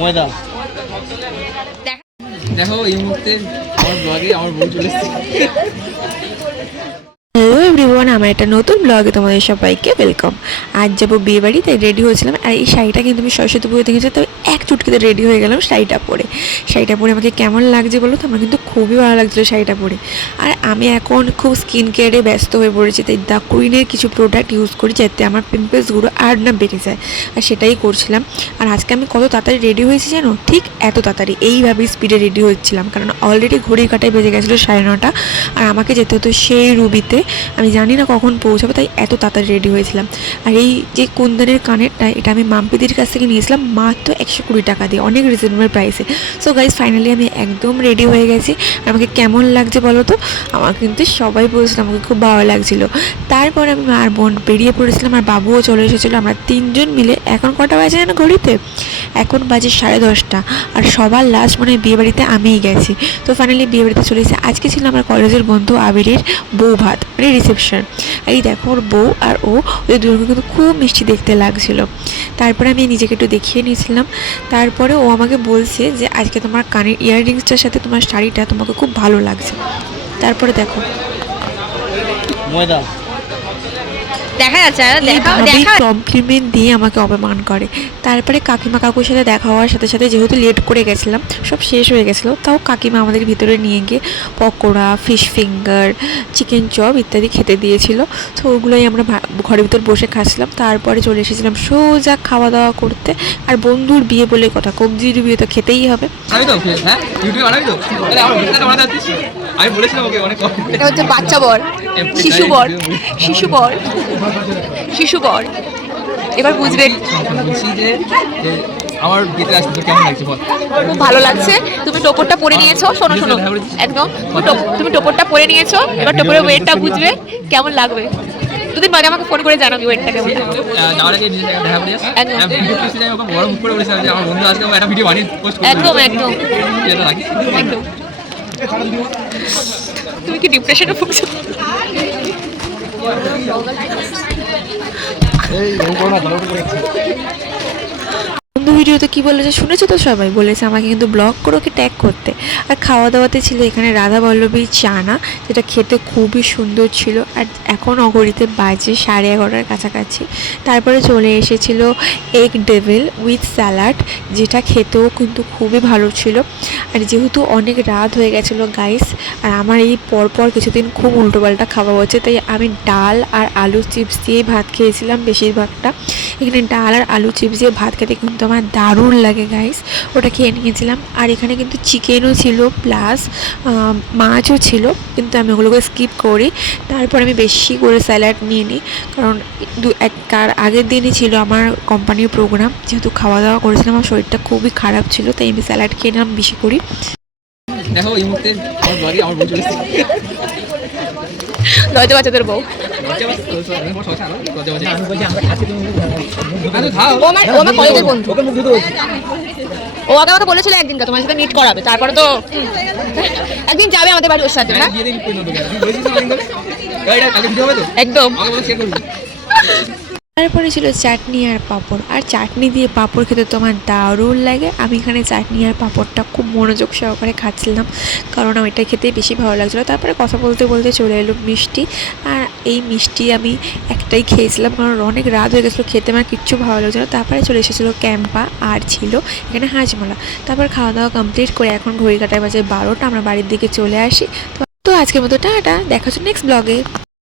ময়দা। দেখো এই মুহূর্তে আমার ব্লগে আমার বউ চলে হ্যালো এভরিওয়ান আমার একটা নতুন ব্লগে তোমাদের সবাইকে ওয়েলকাম আজ যাব বিয়েবাড়ি তাই রেডি হয়েছিলাম। আর এই শাড়িটা কিন্তু আমি সরস্বতী পুজো দেখেছি তবে এক চুটকিতে রেডি হয়ে গেলাম শাড়িটা পরে। শাড়িটা পরে আমাকে কেমন লাগছে বলো তো? আমার কিন্তু খুবই ভালো লাগছিল শাড়িটা পরে। আর আমি এখন খুব স্কিন কেয়ারে ব্যস্ত হয়ে পড়েছি, তাই দ্য কুইনের কিছু প্রোডাক্ট ইউজ করি যাতে আমার পিম্পলসগুলো আর না বেড়ে যায়। আর সেটাই করছিলাম। আর আজকে আমি কত তাড়াতাড়ি রেডি হয়েছি জানো? ঠিক এত তাড়াতাড়ি। এইভাবেই স্পিডে রেডি হচ্ছিলাম। কারণ অলরেডি ঘড়ির কাটায় বেজে গেছিল সাড়ে নটা। আর আমাকে যেতে হতো সেই রুবিতে। আমি জানি না কখন পৌঁছাবো, তাই এত তাড়াতাড়ি রেডি হয়েছিলাম। আর এই যে কুন্দনের কানেরটা, এটা আমি মাম্পিদির কাছ থেকে নিয়েছিলাম মাত্র একশো কুড়ি টাকা দিয়ে, অনেক রিজনেবল প্রাইসে সো গাইজ ফাইনালি আমি একদম রেডি হয়ে গেছি। আমাকে কেমন লাগছে বলো তো? আমার কিন্তু সবাই বলছিল, আমাকে খুব ভালো লাগছিল। তারপর আমি আর বোন বেরিয়ে পড়েছিলাম, আর বাবুও চলে এসেছিল। আমরা তিনজন মিলে, এখন কটা বাজে যেন ঘড়িতে? এখন বাজে সাড়ে দশটা আর সবার লাস্ট মানে বিয়ে বাড়িতে আমিই গেছি। তো ফাইনালি বিয়ে বাড়িতে চলে এসেছি আজকে ছিল আমার কলেজের বন্ধু আবিরের বউ ভাত মানে রিসেপশন এই দেখো ওর বউ আর ও, ওদের দুজনকে কিন্তু খুব মিষ্টি দেখতে লাগছিল। তারপরে আমি নিজেকে একটু দেখিয়ে নিয়েছিলাম। তারপরে ও আমাকে বলছে যে, আজকে তোমার কানের ইয়াররিংসটার সাথে তোমার শাড়িটা তোমাকে খুব ভালো লাগছে। তারপরে দেখো। ময়দা। দেখা যাচ্ছে দেখা দেখা কমপ্লিমেন্ট দিয়ে আমাকে অপমান করে। তারপরে কাকিমা কাকুর সাথে দেখা হওয়ার সাথে সাথে যেহেতু লেট করে গেছিলাম সব শেষ হয়ে গেছিল তাও কাকিমা আমাদের ভিতরে নিয়ে গিয়ে pakora fish finger chicken chop ইত্যাদি খেতে দিয়েছিল। তো ওগুলোই আমরা ঘরের ভিতর বসে খাচ্ছিলাম। তারপরে চলে এসেছিলাম সোজা খাওয়া দাওয়া করতে। আর বন্ধুর বিয়ে বলে কথা কবজির বিয়ে তো খেতেই হবে। আমি হ্যাঁ বলেছিলাম ওকে অনেক এটা হচ্ছে বাচ্চা বর শিশু বর শিশু বর শিশু বর। এবার বুঝবে। যে আমার বিয়েতে আসতে কেমন লাগছে বল? খুব ভালো লাগছে। তুমি টোপরটা পরে নিয়েছো শোনো শোনো। একদম তুমি টোপরটা পরে নিয়েছো। এবার টোপরের ওয়েটটা বুঝবে কেমন লাগবে। দুদিন বাদে আমাকে ফোন করে জানাবি ওয়েটটা কেমন একদম। হ্যাঁ, একদম, একদম। তুমি কি ডিপ্রেশনে ভুগছো? বন্ধু ভিডিওতে কি বলেছে শুনেছো তো সবাই? বলেছে আমাকে কিন্তু ব্লগ করে ওকে ট্যাগ করতে। আর খাওয়া দাওয়াতে ছিল এখানে রাধা বল্লভীর চানা, যেটা খেতে খুবই সুন্দর ছিল। আর এখন অগরিতে বাজে সাড়ে এগারোটার কাছাকাছি। তারপরে চলে এসেছিল এগ ডেভিল উইথ স্যালাড যেটা খেতেও কিন্তু খুবই ভালো ছিল। আর যেহেতু অনেক রাত হয়ে গেছিল গাইস আর আমার এই পরপর কিছুদিন খুব উল্টোপাল্টা খাওয়া হচ্ছে, তাই আমি ডাল আর আলু চিপস দিয়ে ভাত খেয়েছিলাম বেশিরভাগটা। এখানে ডাল আর আলু চিপস দিয়ে ভাত খেতে কিন্তু আমার দারুণ লাগে গাইস ওটা খেয়ে নিয়েছিলাম। আর এখানে কিন্তু চিকেনও ছিল প্লাস মাছও ছিল কিন্তু আমি ওগুলোকে স্কিপ করি। তারপর আমি বেশি করে স্যালাড নিয়ে নিই। কারণ দু এক তার আগের দিনই ছিল আমার কোম্পানির প্রোগ্রাম যেহেতু খাওয়া দাওয়া করেছিলাম আমার শরীরটা খুবই খারাপ ছিল তাই আমি স্যালাড খেয়ে নিলাম বেশি করি। দেখো এই মুহূর্তে আমার আমার লজ্জা বাচ্চাদের বউ। ও আমার ও আমার কলেজের বন্ধু ও আগে আমাকে বলেছিল একদিন তোমার সাথে মিট করাবে তারপরে তো একদিন যাবে আমাদের বাড়ি ওর সাথে হ্যাঁ? না একদম। তারপরে ছিল চাটনি আর পাঁপড়। আর চাটনি দিয়ে পাঁপড় খেতে তো আমার দারুণ লাগে। আমি এখানে চাটনি আর পাঁপড়টা খুব মনোযোগ সহকারে খাচ্ছিলাম, কারণ এটা খেতে বেশি ভালো লাগছিল। তারপরে কথা বলতে বলতে চলে এলো মিষ্টি। আর এই মিষ্টি আমি একটাই খেয়েছিলাম, কারণ অনেক রাত হয়ে গেছিল, খেতে আমার কিচ্ছু ভালো লাগছিল তারপরে চলে এসেছিল ক্যাম্পা, আর ছিল এখানে হাজমোলা তারপর খাওয়া দাওয়া কমপ্লিট করে এখন ঘড়ি কাটায় বাজে বারোটা, আমরা বাড়ির দিকে চলে আসি। তো- তো আজকের মতো টাটা, দেখা হচ্ছে নেক্সট ব্লগে